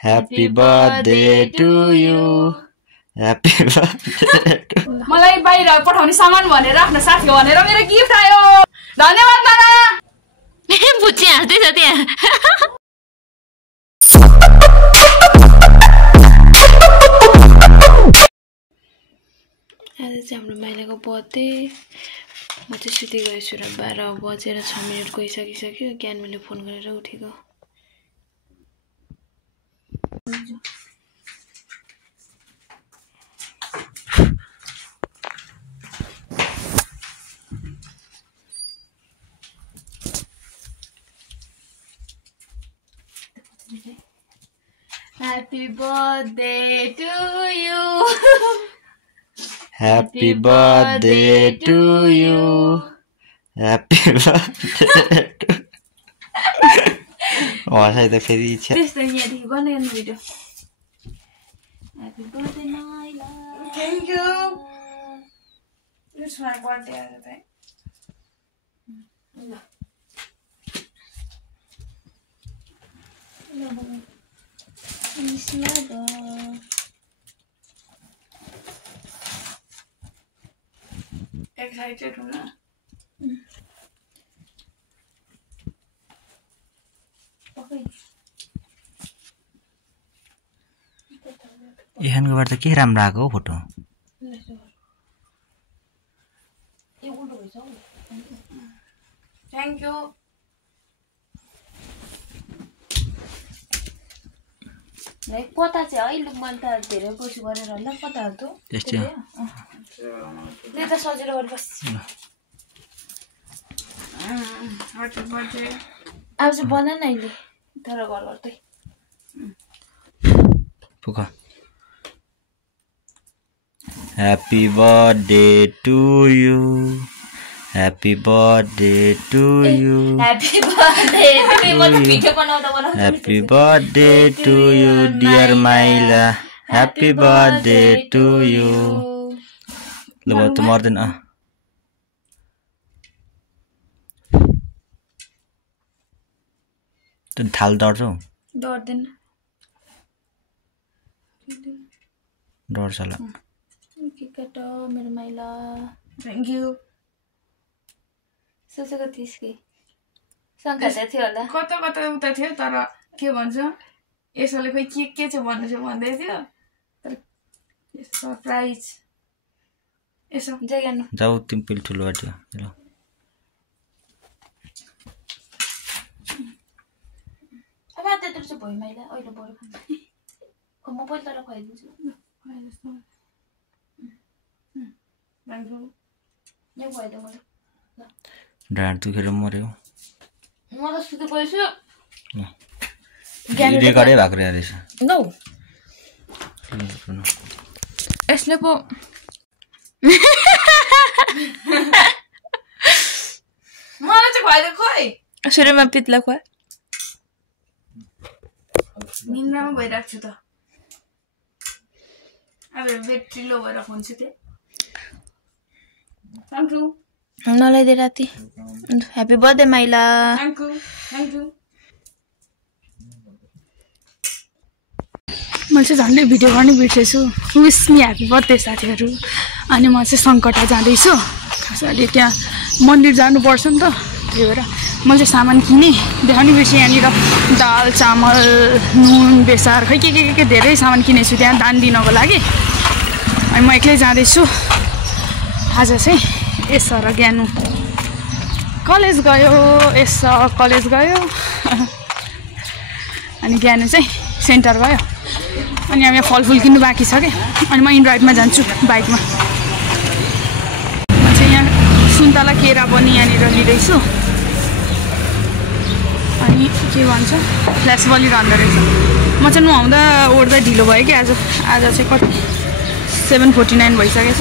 Happy birthday to you. Happy birthday to you. मलाई बाहिर पठाउने सामान भनेर आफ्नो साथी भनेर मेरो गिफ्ट आयो धन्यवाद नाना बुच्ची हाँस्दै छ त्यहाँ आज चाहिँ हाम्रो माइलाको बर्थडे म चाहिँ सुति गएछु र 12 बजेर 6 मिनेट गइसकिसक्यो ज्ञान मैले फोन गरेर उठेको Happy birthday to you. Happy birthday to you. Happy birthday to saya tak feliz. त्यस्तै यहाँदेखि बनाउनु video Happy birthday Naila. Thank you. It's my birthday today. Excited हो ना? यहाँ गर्दा के राम्रो आएको हो फोटो Thank you. लाइक पता चाहिँ अहिले मैले त धेरै कोसिस गरेर होला पता हो त त्यस्तै हो त्यही त सजिलो गरे बस Happy birthday. अब चाहिँ बना न अहिले तर घर गर्दै पुगा Happy birthday to you. Happy birthday to you. Happy birthday to you. मैले भिडियो बनाउँदा Happy birthday to you dear Maila. Happy birthday to you. ल त मर्दैन त थाल डर्छ डर्दैन डर्छ ल के काटो मेरो माइला Thank you. सोचेको थिइस् कि शंका चाहिँ थियो होला कता कता उता थियो तर के भन्छ यसले खै के चाहिँ भन्नु छ भन्दै थियो तर सरप्राइज यसो जग्गा जाऊ तिमी पिल ठुलो बाटो ल अब त्यत्रो चाहिँ भयो माइला अहिले बरु खानु म पहिला तर खुवाइदिन्छु यो खुवाइदियो मैले ढाड दुखेर मर्यो म त सुते गएछु रेकर्डै भएको रहेछ नौ यसले पो मलाई चाहिँ खुवाइदियो खोइ सुरुमा पित्ला खुवा निन्द्रामा भइरहेको छु त अब ब्याट्री लो भएर फोन सुते थ्याङ्क यू नलाइदे राति ह्यापी बर्थडे माइला थ्याङ्क यू मैले चाहिँ झन्डै भिडियो गर्ने बिर्सेछु विस मी ह्यापी बर्थडे साथीहरू अनि म चाहिँ सङ्कटा जाँदैछु खास अहिले त्यहाँ मन्दिर जानुपर्छ नि त त्यही भएर मैले चाहिँ सामान किनेँ देखाउने बिर्सेँ यहाँनिर दाल चामल नुन बेसार खै के धेरै सामान किनेछु त्यहाँ दान दिनको लागि अनि म एक्लै जाँदैछु आज चाहिँ यसो र ज्ञानु कलेज गयो यसो कलेज गयो अनि ज्ञानु चाहिँ सेन्टर गयो अनि अब यहाँ फलफुल किन्नु बाँकी छ क्या अनि म इनड्राइभमा जान्छु बाइकमा म चाहिँ यहाँ सुन्तला केरा पनि यहाँनिर लिँदैछु अनि के भन्छ फ्ल्यास बलिरहँदो रहेछ म चाहिँ नुहाउँदा ओर्दा ढिलो भयो कि आज चाहिँ कति 7:49 भइसकेछ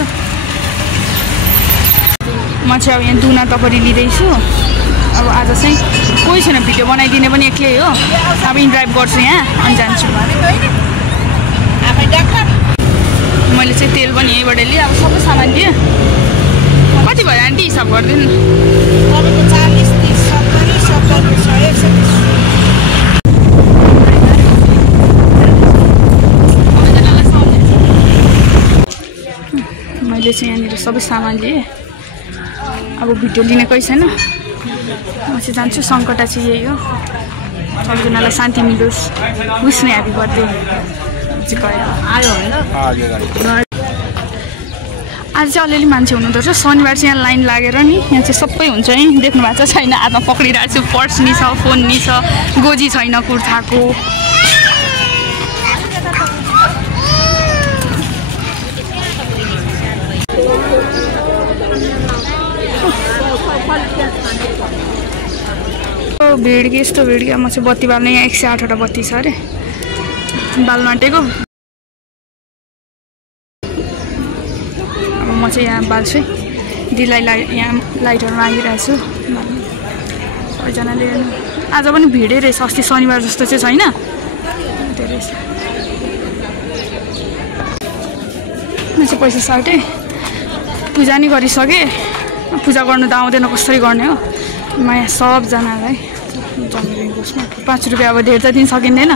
म चाहिँ अब यहाँ दुना तपरी लिँदैछु अब आज चाहिँ कोही छैन भिडियो बनाइदिने पनि एक्लै हो अब इनड्राइभ गर्छु यहाँ अनि जान्छु मैले चाहिँ तेल पनि यहीँबाट लिएँ अब सबै सामान लिएँ कति भयो आन्टी हिसाब गरिदिनु मैले चाहिँ यहाँनिर सबै सामान लिएँ। अब भिडियो लिने कोही छैन, म चाहिँ जान्छु। सङ्कटा चाहिँ यही हो, सबैजनालाई शान्ति मिलोस्, विश मी ह्याप्पी बर्थडे चाहिँ गएर आयो होइन। आज चाहिँ अलिअलि मान्छे हुनुहुँदो रहेछ। शनिबार चाहिँ यहाँ लाइन लागेर नि यहाँ चाहिँ सबै हुन्छ है, देख्नु भएको छ छैन? हातमा पक्रिरहेको छु, पर्स नि छ, फोन नि छ, गोजी छैन कुर्ताको। भिड कि यस्तो भिड क्या। म चाहिँ बत्ती बाल्ने, यहाँ 108वटा बत्ती छ अरे, बाल्नु आँटेको। अब म चाहिँ यहाँ बाल्छु है। दिदीलाई यहाँ लाइटहरू मागिरहेको छु। सबैजनाले आज पनि भिडै रहेछ, अस्ति शनिबार जस्तो चाहिँ छैन, धेरै छ। म चाहिँ पैसा साटेँ, पूजा नि गरिसकेँ। पूजा गर्नु त आउँदैन, कसरी गर्ने हो। म यहाँ सबजनालाई जमेर बस्नु। 5 रुपियाँ अब धेर त दिन सकिँदैन,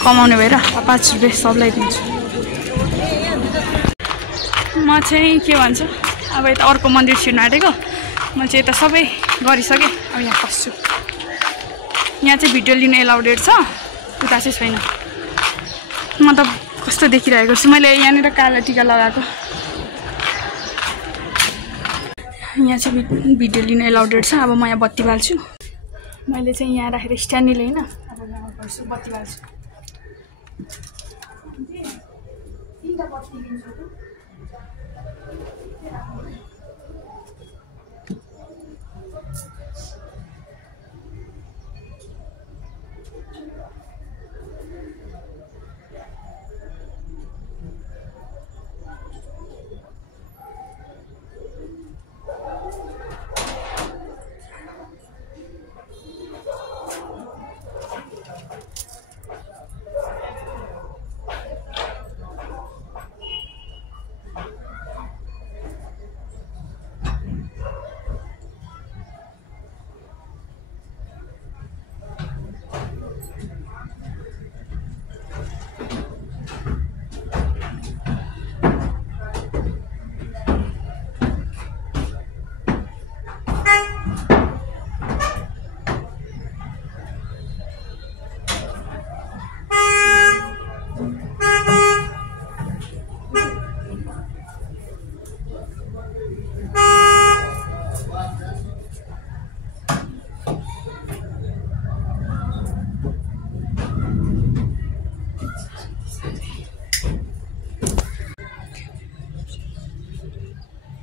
कमाउने भएर 5 रुपियाँ सबलाई दिन्छु। म चाहिँ के भन्छ, अब यता अर्को मन्दिर छिर्नु आँटेको। म चाहिँ यता सबै गरिसकेँ, अब यहाँ बस्छु। यहाँ चाहिँ भिडियो लिनु एलाउडेड छ, उता चाहिँ छैन। म त कस्तो देखिरहेको छु, मैले यहाँनिर कालो टिका लगाएको। यहाँ चाहिँ भिडियो लिनु एलाउडेड छ। अब म यहाँ बत्ती बाल्छु। मैले चाहिँ यहाँ राखेर स्ट्यान्ड लिएँ होइन, अब यहाँ गर्छु, बत्ती बाल्छु। 3टा बत्ती लिन्छु।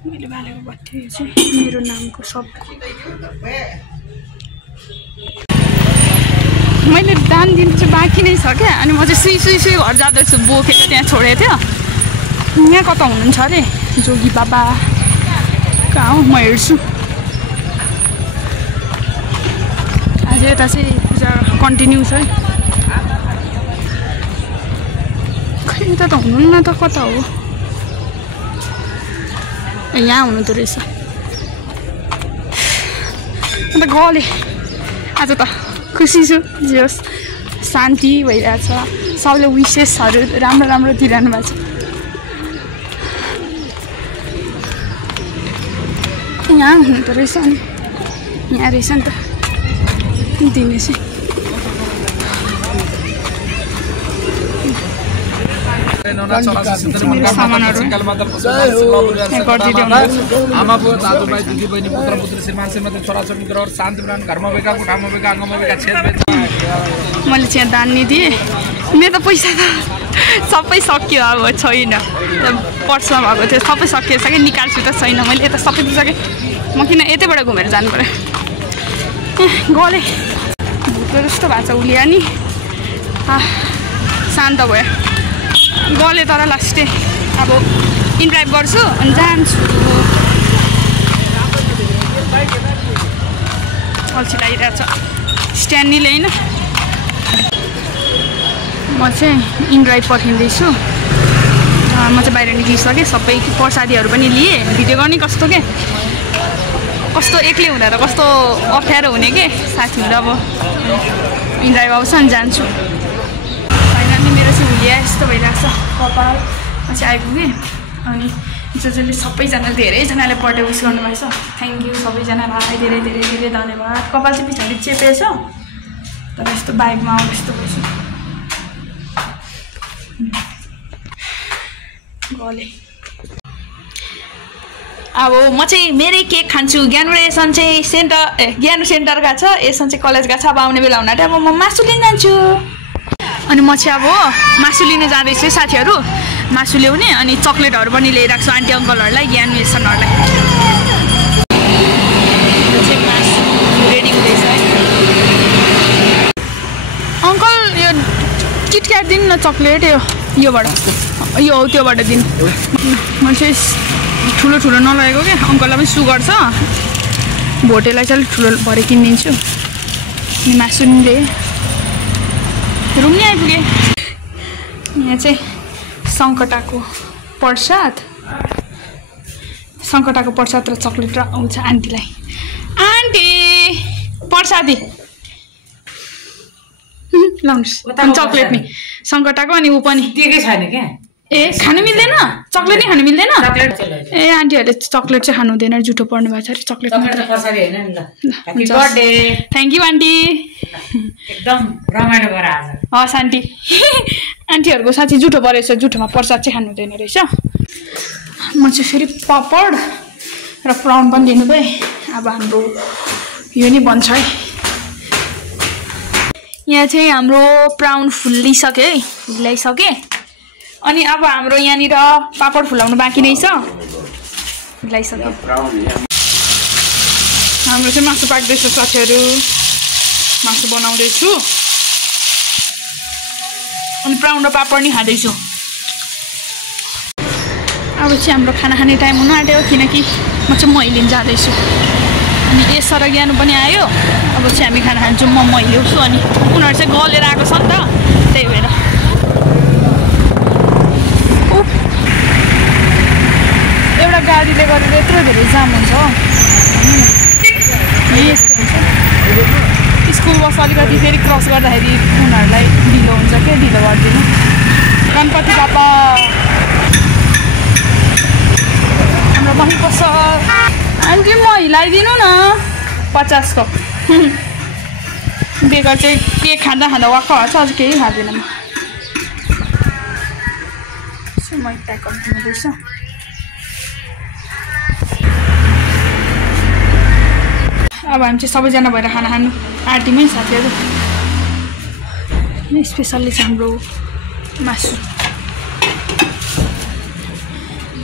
मैले बालेको बत्ती चाहिँ मेरो नामको सबको मैले दान दिनु चाहिँ बाँकी नै छ क्या। अनि म चाहिँ सुई घर जाँदैछु, बोकेर त्यहाँ छोडेको थियो। यहाँ कता हुनुहुन्छ अरे जोगी बाबा, कहाँ हो म हेर्छु। आज यता चाहिँ पूजा कन्टिन्यू छ है। खै यता त हुनुहुन्न त, कता हो? यहाँ हुनुहुँदो रहेछ। अन्त गले आज त खुसी छु, जे होस् शान्ति भइरहेछ। सबले विशेषहरू राम्रो राम्रो दिइरहनु भएको छ। यहाँ हुनुहुँदो रहेछ, अनि यहाँ रहेछ नि त दिने चाहिँ। आमा बुवा दाजुभाइ दिदीबहिनी पुत्र पुत्री श्रीमान श्रीमती छोराछोरी मित्रहरू शान्ति प्राण घरमा बेका कोठामा बेका आँगनमा बेका छेद मैले चाहिँ दान नि दिएँ। मेरो त पैसा त सबै सकियो, अब छैन। पर्समा भएको थियो सबै सकिएछ कि, निकाल्छु त छैन। मैले यता सबै दिइसकेँ। म किन यतैबाट घुमेर जानु पऱ्यो। गले भुतो जस्तो भएको छ उलिया नि, शान्त भयो गले। तर लास्टै अब इनड्राइभ गर्छु अनि जान्छु। अल्छी लागिरहेको छ, स्ट्यान्ड नि ल्याइन। म चाहिँ इनड्राइभ पर्खिँदैछु। म चाहिँ बाहिर निक्लिसकेँ, सबै प्रसादीहरू पनि लिएँ। भिडियो गर्ने कस्तो के, कस्तो एक्लै हुँदा त कस्तो अप्ठ्यारो हुने के, साथी हुँदा अब इनड्राइभ आउँछ अनि जान्छु। फाइनली मेरो चाहिँ हुलिया यस्तो भइरहेको छ, कपाल म चाहिँ आइपुगेँ। अनि जसले सबैजनाले धेरैजनाले बर्थडे विस गर्नुभएछ थ्याङ्क यू सबैजनालाई धेरै धेरै धेरै धन्यवाद कपाल चाहिँ पछाडि चेपेछ तर यस्तो बाइकमा आउँ यस्तो भएछ गले अब म चाहिँ मेरै केक खान्छु ज्ञानु र एसन चाहिँ ज्ञानु सेन्टर गएको छ एसन चाहिँ कलेज गएको छ अब आउने बेला हुनाले अब म मासु लिन जान्छु अनि म चाहिँ अब मासु लिन जाँदैछु साथीहरू मासु ल्याउने अनि चक्लेटहरू पनि ल्याइरहेको छु आन्टी अङ्कलहरूलाई ज्ञानु एसनहरूलाई मासु रेडी हुँदैछ है अङ्कल यो किटक्याट दिनु न चक्लेट योबाट यो हो त्योबाट दिनु म चाहिँ ठुलो ठुलो नलगेको क्या अङ्कललाई पनि सुगर छ भोटेलाई चाहिँ अलिक ठुलो भरे किनिदिन्छु अनि मासु नि ल्याएँ रुम नि आइपुगेँ यहाँ चाहिँ सङ्कटाको प्रसाद र चक्लेट र आउँछ आन्टीलाई आन्टी प्रसादी लाउनुहोस् चक्लेट नि सङ्कटाको अनि ऊ पनि दिएकै छैन क्या ए खानु मिल्दैन चक्लेट नै खानु मिल्दैन ए आन्टीहरूले चक्लेट चाहिँ खानु हुँदैन जुठो पर्नु भएको छ अरे चक्लेट थ्याङ्क यू आन्टी एकदम रमाइलो गर आज हस् आन्टी आन्टीहरूको साँच्चै जुठो परेछ जुठोमा प्रसाद चाहिँ खानु हुँदैन रहेछ म चाहिँ फेरि पापड र प्राउन पनि दिनु भएँ अब हाम्रो यो नि बन्छ है यहाँ चाहिँ हाम्रो प्राउन फुल्लाइसके अनि अब हाम्रो यहाँनिर पापड फुलाउनु बाँकी नै छ फुलाइसक्यो हाम्रो चाहिँ मासु पाक्दैछ साथीहरू मासु बनाउँदैछु अनि प्राउन र पापड नि खाँदैछु अब चाहिँ हाम्रो खाना खाने टाइम हुन आँट्यो किनकि म चाहिँ मही लिन जाँदैछु अनि यसर ज्ञानु पनि आयो अब चाहिँ हामी खाना खान्छौँ म मही ल्याउँछु अनि उनीहरू चाहिँ गलेर आएको छ नि त त्यही भएर एउटा गाडीले गरेर यत्रो धेरै जाम हुन्छ हो यस्तो हुन्छ स्कुल बस अलिकति फेरि क्रस गर्दाखेरि उनीहरूलाई ढिलो हुन्छ क्या ढिलो गरिदिनु गणपति बाबा हाम्रो मही पर्छ आन्टी म हिलाइदिनु न 50 को बेगर चाहिँ केक खाँदा वाक्क छ अझ केही खाँदैन म प्याक गरिदिँदैछ अब हामी चाहिँ सबैजना भएर खाना खानु आँटीमै साथीहरू स्पेसल्ली चाहिँ हाम्रो मासु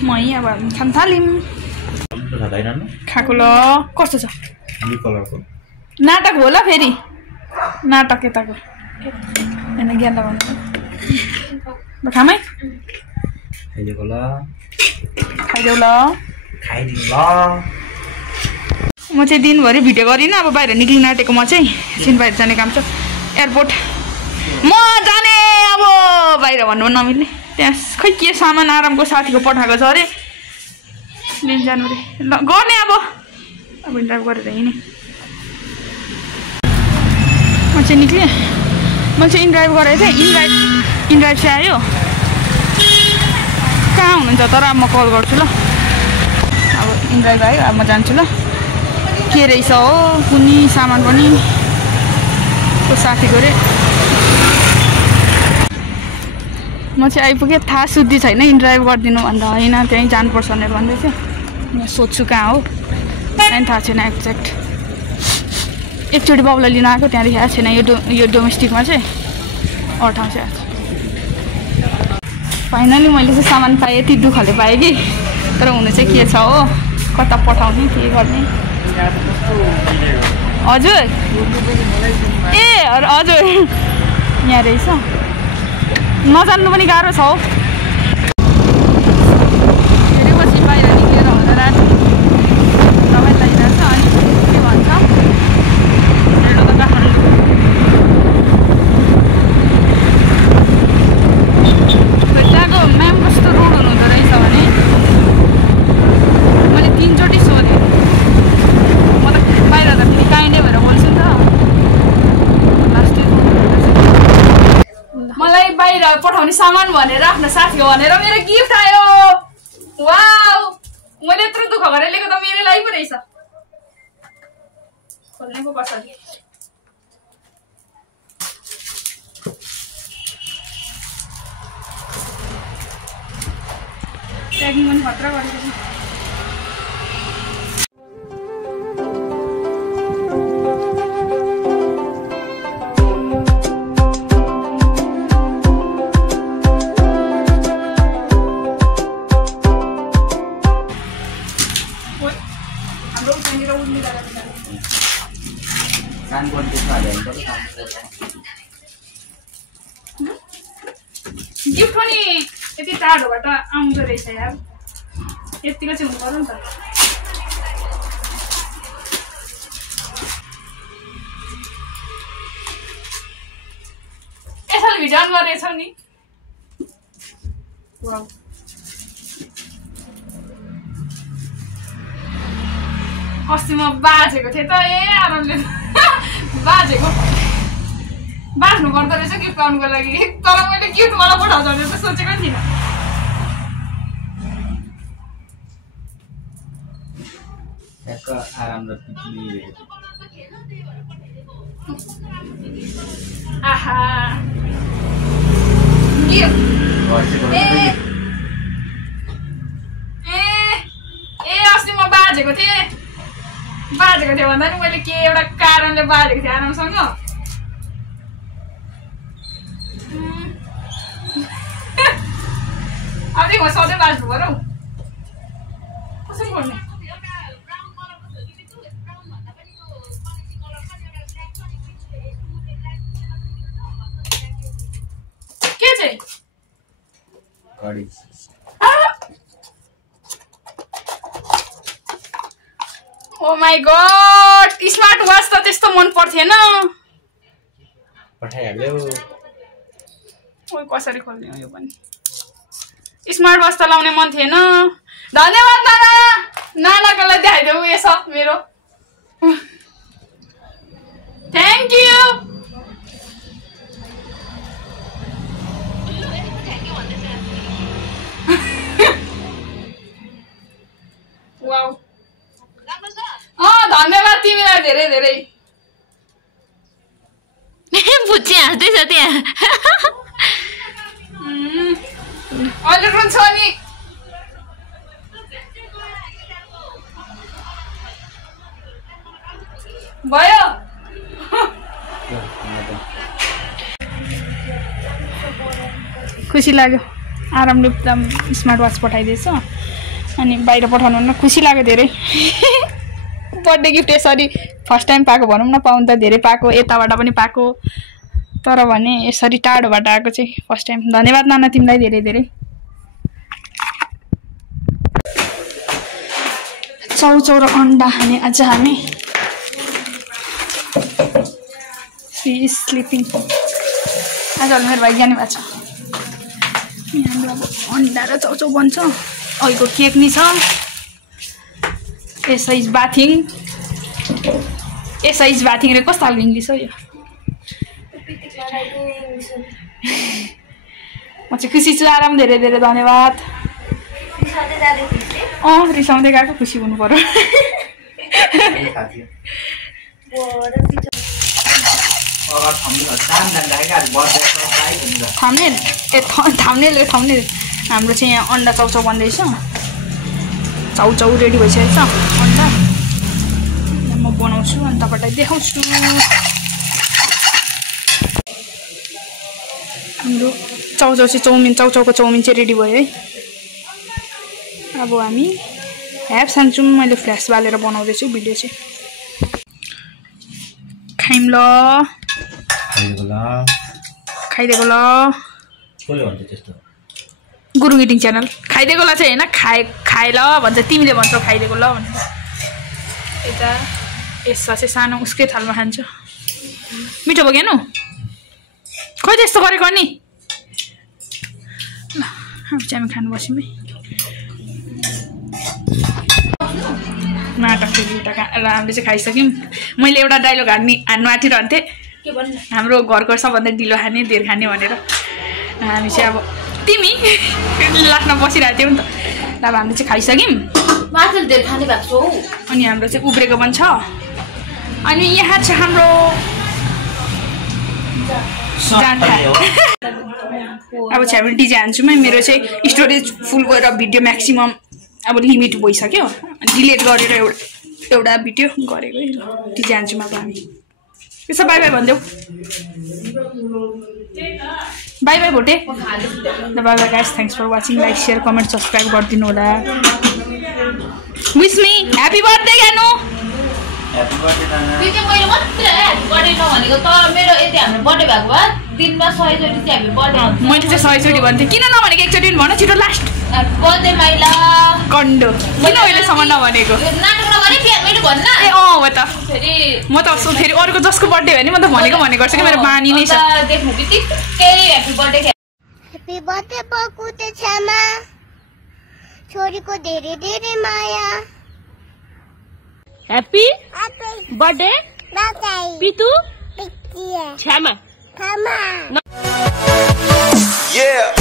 मही अब हामी खान थाल्यौँ खाएको ल कस्तो छ नाटक होला फेरि नाटक यताको होइन ज्ञान लगाउनु खामै खाइदेऊ ल म चाहिँ दिनभरि भिडियो गरिनँ अब बाहिर निक्लिन आँटेको म चाहिँ एकछिन बाहिर जाने काम छ एयरपोर्ट म जाने अब बाहिर भन्नु नमिल्ने त्यहाँ खै के सामान आरामको साथीको पठाएको छ अरे लिन जानु अरे ल गर्ने अब इन्ड्राइभ गरेर हिँडेँ म चाहिँ निक्लेँ म चाहिँ इन्ड्राइभ गरेको थिएँ इन्ड्राइभ चाहिँ आयो कहाँ हुनुहुन्छ तर अब म कल गर्छु ल अब इन्ड्राइभ आयो अब म जान्छु ल के रहेछ हो कुनै सामान पनि को साथीको अरे म चाहिँ आइपुगेँ थाहा सुद्धि छैन इन्ड्राइभ गरिदिनु भन्दा होइन त्यहीँ जानुपर्छ भनेर भन्दै थियो म सोध्छु कहाँ हो त्यहाँदेखि थाहा छैन एक्ज्याक्ट एकचोटि बाबुलाई लिन आएको त्यहाँदेखि आएको छैन यो डोमेस्टिकमा चाहिँ अरू ठाउँ चाहिँ आएको फाइनली मैले चाहिँ सामान पाएँ यति दुःखले पाएँ कि तर हुनु चाहिँ के छ हो कता पठाउने के गर्ने हजुर ए हजुर यहाँ रहेछ नजान्नु पनि गाह्रो छ हौ फेरि पछि बाहिर निक्लेर हुँदो रहेछ तपाईँ लगाइरहेछ अनि के भन्छ मेरो त काठमाडौँ त्यहाँको म्याम कस्तो रोड हुनुहुँदो रहेछ भने मैले 3 चोटि सोधेँ म त बाहिर त फेरि काइन्डै भएर बोल्छु नि त मलाई बाहिर पठाउने सामान भनेर आफ्नो साथी हो भनेर मेरो गिफ्ट आयो वाउ मैले यत्रो दुःख गरेर ल्याएको त मेरो लागि पो रहेछ खोल्ने पो कसरी प्याकिङ पनि खतरा गरेको छु गिफ्ट पनि यति टाढोबाट आउँदो रहेछ यार यतिको चाहिँ हुनु पर्यो नि त यसरी भिजाउनु गरेछ नि अस्ति म बाजेको थिएँ त आरामले बाजेको बाँच्नु पर्दो रहेछ गिफ्ट पाउनुको लागि तर मैले गिफ्ट मलाई पठाउँछ भनेर त सोचेको थिइनँ आहा अस्ति म बाजेको थिएँ भन्दा नि मैले के एउटा कारणले बाजेको थिएँ आरामसँग अब म सधैँ बाँच्नु पर्यो हौ कसरी गर्नु के चाहिँ ओ माई गॉड स्मार्ट वाच त त्यस्तो मन पर्थेन पठाइहाल्यो ओइ कसरी खोल्ने हो यो पनि स्मार्ट वाच त लाउने मन थिएन धन्यवाद नाना नानाको लागि देखाइदेऊ यसो मेरो थ्याङ्क यू वाउ धन्यवाद तिमीलाई धेरै धेरै बुच्ची हाँस्दैछ त्यहाँ अहिले छ नि भयो खुसी लाग्यो आरामले एकदम स्मार्ट वाच पठाइदिएछ अनि बाहिर पठाउनु न खुसी लाग्यो धेरै बर्थडे गिफ्ट यसरी फर्स्ट टाइम पाएको भनौँ न पाउनु त धेरै पाएको यताबाट पनि पाएको तर भने यसरी टाढोबाट आएको चाहिँ फर्स्ट टाइम धन्यवाद नाना तिमीलाई धेरै धेरै चाउचाउ र अन्डा खाने आज हामी स्लिपिङ आज मेरो भाइ ज्ञानी भएको छ हाम्रो अब अन्डा र चाउचाउ बन्छ अहिलेको केक नि छ एसाइज बाथिङ रे कस्तो खालको इङ्ग्लिस हो यो म चाहिँ खुसी छु आराम धेरै धेरै धन्यवाद रिसाउँदै गएको खुसी हुनु पर्यो थाम्नेल हाम्रो चाहिँ यहाँ अन्डा चाउचाउ बन्दैछ चाउचाउ रेडी भइसकेको छ अन्डा म बनाउँछु अनि तपाईँलाई देखाउँछु हाम्रो चाउचाउ चाहिँ चाउचाउको चाउमिन चाहिँ रेडी भयो है अब हामी ह्याप सान्छौँ मैले फ्ल्यास बालेर बनाउँदैछु भिडियो चाहिँ खाइम ल खाइदिएको ल गुरुङ इटिङ च्यानल खाइदिएको ल चाहिँ होइन खाए ल भन्छ तिमीले भन्छौ खाइदिएको ल भन्छ यता यसो चाहिँ सानो उसकै थालमा खान्छ मिठो भयो ज्ञानु खोइ त्यस्तो गरेको नि ल अब चाहिँ हामी खानु बस्यौँ है नाटक फेरि उता हामीले चाहिँ खाइसक्यौँ मैले एउटा डाइलग हान्नु आँटिरहन्थेँ हाम्रो घरको सबभन्दा ढिलो खाने धेर खाने भनेर हामी चाहिँ अब तिमी लास्टमा बसिरहेको थियौ नि त अब हामीले चाहिँ खाइसक्यौँ माछाले धेरै खाने भएको छौ अनि हाम्रो चाहिँ उब्रेको पनि छ अनि यहाँ छ हाम्रो अब चाहिँ हामी डिजे हान्छु मेरो चाहिँ स्टोरेज फुल गरेर भिडियो म्याक्सिमम अब लिमिट भइसक्यो डिलिट गरेर एउटा भिडियो गरेको डिजे हान्छु अब हामी त्यसो बाई बाई भनिदेऊ बाई बाई भोटे ल bye bye guys thanks for watching like share comment subscribe गरिदिनु होला विश मी ह्यापी बर्थडे गानु ह्यापी बर्थडे नाना त्यो चाहिँ मैले मात्रै ह्यापी बर्थडे नभनेको तर मेरो यति हाम्रो बर्थडे भएको भए दिनमा 100 चोटि चाहिँ ह्यापी बर्थडे मैले चाहिँ 100 चोटि भन्थेँ किन नभनेको एकचोटि भन छिटो लास्ट ह्यापी बर्थडे माइला कन्डो किन अहिलेसम्म नभनेको नाटक नगरे मैले भन्न ए हो त फेरि म त फेरि अर्को जसको बर्थडे भने म त भनेको गर्छु कि मेरो बानी नै छ देख्नु बित्तिकै ह्यापी बर्थडे ह्यापी बर्थडे बकुते छामा छोरीको धेरै धेरै माया ह्यापी बर्थडे पितु पिकिया छामा छामा Yeah.